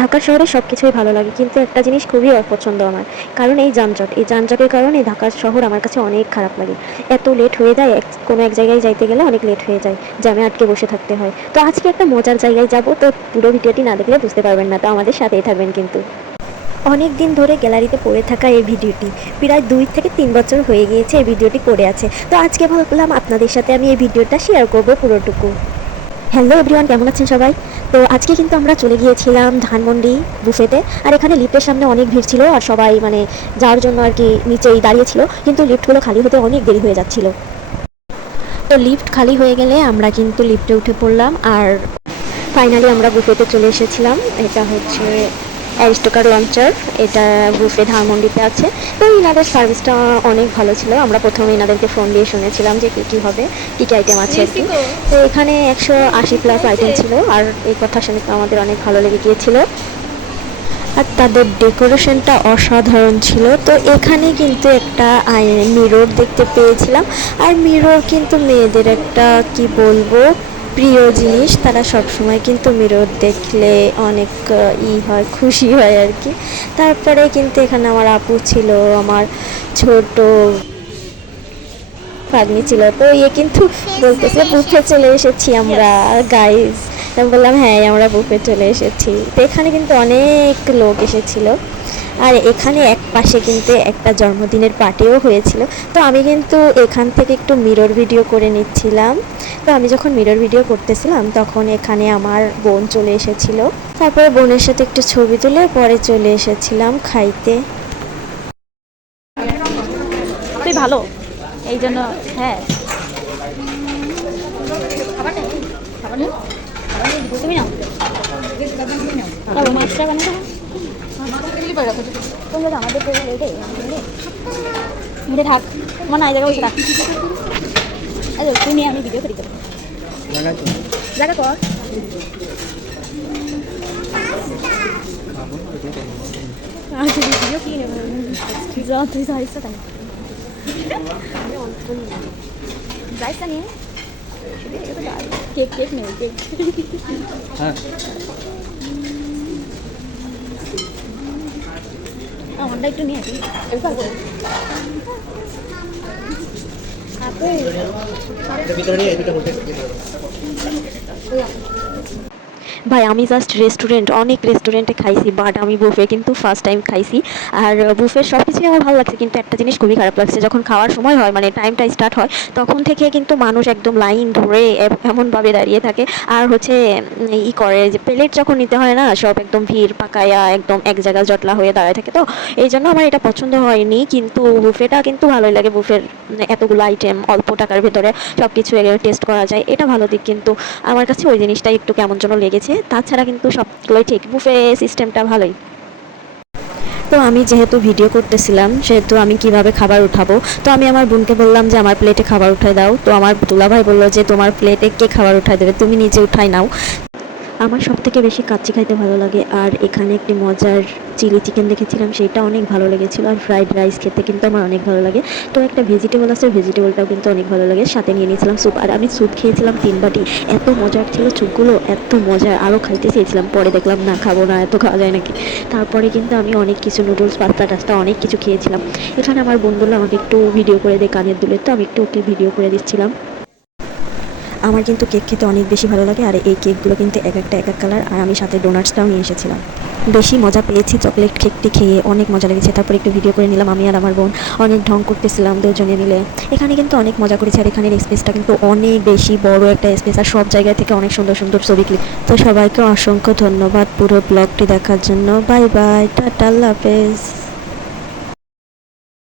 ঢাকা শহরে সব কিছুই ভালো লাগে, কিন্তু একটা জিনিস খুবই অপছন্দ আমার, কারণ এই যানজট। এই যানজটের কারণে ঢাকা শহর আমার কাছে অনেক খারাপ লাগে। এত লেট হয়ে যায়, কোনো এক জায়গায় যাইতে গেলে অনেক লেট হয়ে যায়, জ্যামে আটকে বসে থাকতে হয়। তো আজকে একটা মজার জায়গায় যাব, তো পুরো ভিডিওটি না দেখলে বুঝতে পারবেন না, তো আমাদের সাথেই থাকবেন কিন্তু। অনেক দিন ধরে গ্যালারিতে পড়ে থাকা এই ভিডিওটি, প্রায় 2 থেকে 3 বছর হয়ে গিয়েছে এই ভিডিওটি পড়ে আছে। তো আজকে ভাবলাম আপনাদের সাথে আমি এই ভিডিওটা শেয়ার করব পুরোটুকু। হ্যালো এভরিওয়ান, কেমন আছেন সবাই? তো আজকে কিন্তু আমরা চলে গিয়েছিলাম ধানমন্ডি বুফেতে। আর এখানে লিফটের সামনে অনেক ভিড় ছিল, আর সবাই মানে যাওয়ার জন্য আর কি নিচেই দাঁড়িয়েছিল, কিন্তু লিফটগুলো খালি হতে অনেক দেরি হয়ে যাচ্ছিল। তো লিফট খালি হয়ে গেলে আমরা কিন্তু লিফটে উঠে পড়লাম, আর ফাইনালি আমরা বুফেতে চলে এসেছিলাম। এটা হচ্ছে অ্যারিস্টোকার লঞ্চার, এটা বুফে ধানমন্ডিতে আছে। তো ইনাদের সার্ভিসটা অনেক ভালো ছিল। আমরা প্রথমে ইনাদেরকে ফোন দিয়ে শুনেছিলাম যে কী কী হবে, কী কী আইটেম আছে আর কি। তো এখানে 180+ আইটেম ছিল, আর এই কথা শুনে তো আমাদের অনেক ভালো লেগে গিয়েছিল। আর তাদের ডেকোরেশনটা অসাধারণ ছিল। তো এখানে কিন্তু একটা মিরর দেখতে পেয়েছিলাম, আর মিরর কিন্তু মেয়েদের একটা কি বলবো প্রিয় জিনিস। তারা সবসময় কিন্তু মিরর দেখলে অনেক হয়, খুশি হয় আর কি। তারপরে কিন্তু এখানে আমার আপু ছিল, আমার ছোট ভাগ্নি ছিল। তো কিন্তু বলতেছে বুফে চলে এসেছি আমরা গাইজ। আমি বললাম হ্যাঁ, আমরা বুফে চলে এসেছি। তো এখানে কিন্তু অনেক লোক এসেছিল, আর এখানে এক পাশে কিন্তু একটা জন্মদিনের পার্টিও হয়েছিল। তো আমি কিন্তু এখান থেকে একটু মিরর ভিডিও করে নিচ্ছিলাম। তো আমি যখন মিরর ভিডিও করতেছিলাম তখন এখানে আমার বোন চলে এসেছিল। তারপরে বোনের সাথে একটু ছবি তুলে পরে চলে এসেছিলাম খাইতে। তুই ভালো এই জন্য। হ্যাঁ, তুমি নাও মাছটা বানিয়ে তোমরা আমাদের মিটে থাক, আমার নাই জায়গা বসে থাক। আচ্ছা তুই নিয়ে আমি ভিডিও করি তো জায়গা কর। আচ্ছা ভিডিও কি নেব তুই যাইছো তাই যাইছা নিয়ে কেক কেক নেই কেক। হ্যাঁ আমারটা একটু নিয়ে আসি। ভাই আমি জাস্ট অনেক রেস্টুরেন্টে খাইছি, বাট আমি বুফে কিন্তু ফার্স্ট টাইম খাইছি। আর বুফের সব কিছুই আমার ভালো লাগছে, কিন্তু একটা জিনিস খুবই খারাপ লাগছে, যখন খাওয়ার সময় হয় মানে টাইমটা স্টার্ট হয় তখন থেকে কিন্তু মানুষ একদম লাইন ধরে এমনভাবে দাঁড়িয়ে থাকে। আর হচ্ছে করে যে প্লেট যখন নিতে হয় না, সব একদম ভিড় পাকায়া একদম এক জায়গায় জটলা হয়ে দাঁড়ায় থাকে। তো এই জন্য আমার এটা পছন্দ হয়নি, কিন্তু বুফেটা কিন্তু ভালোই লাগে। বুফের এতগুলো আইটেম অল্প টাকার ভেতরে সব কিছু টেস্ট করা যায়, এটা ভালো দিক। কিন্তু আমার কাছে ওই জিনিসটাই একটু কেমন যেন লেগেছে, তাছাড়া কিন্তু সবগুলোই ঠিক, বুফে সিস্টেমটা ভালোই। তো আমি যেহেতু ভিডিও করতেছিলাম, সেহেতু আমি কিভাবে খাবার উঠাবো, তো আমি আমার বোনকে বললাম যে আমার প্লেটে খাবার উঠাই দাও। তো আমার দুলাভাই বললো যে তোমার প্লেটে কে খাবার উঠাই দেবে, তুমি নিজে উঠাই নাও। আমার সবথেকে বেশি কাচ্চি খাইতে ভালো লাগে, আর এখানে একটি মজার চিলি চিকেন দেখেছিলাম, সেটা অনেক ভালো লেগেছিলো। আর ফ্রাইড রাইস খেতে কিন্তু আমার অনেক ভালো লাগে। তো একটা ভেজিটেবল আছে, ভেজিটেবলটাও কিন্তু অনেক ভালো লাগে। সাথে নিয়ে নিয়েছিলাম স্যুপ, আর আমি স্যুপ খেয়েছিলাম 3 বাটি। এত মজার ছিল স্যুপগুলো, এত মজার, আরও খাইতে চেয়েছিলাম, পরে দেখলাম না, খাবো না, এত খাওয়া যায় নাকি। তারপরে কিন্তু আমি অনেক কিছু নুডলস পাস্তা টাস্তা অনেক কিছু খেয়েছিলাম। এখানে আমার বোন বললো আমাকে একটু ভিডিও করে দে কানের দুলে, তো আমি একটু ওকে ভিডিও করে দিচ্ছিলাম। আমার কিন্তু কেক খেতে অনেক বেশি ভালো লাগে, আর এই কেকগুলো কিন্তু এক একটা এক এক কালার, আর আমি সাথে ডোনাটসটাও নিয়ে এসেছিলাম। বেশি মজা পেয়েছি চকলেট কেকটি খেয়ে, অনেক মজা লেগেছে। তারপর একটু ভিডিও করে নিলাম, আমি আর আমার বোন অনেক ঢং করতেছিলাম দুজনে মিলে। এখানে কিন্তু অনেক মজা করেছি, আর এখানের স্পেসটা কিন্তু অনেক বেশি বড় একটা স্পেস, আর সব জায়গা থেকে অনেক সুন্দর সুন্দর ছবি ক্লিক। তো সবাইকে অসংখ্য ধন্যবাদ পুরো ব্লগটি দেখার জন্য। বাই বাই, টাটা, আল্লাহ হাফেজ।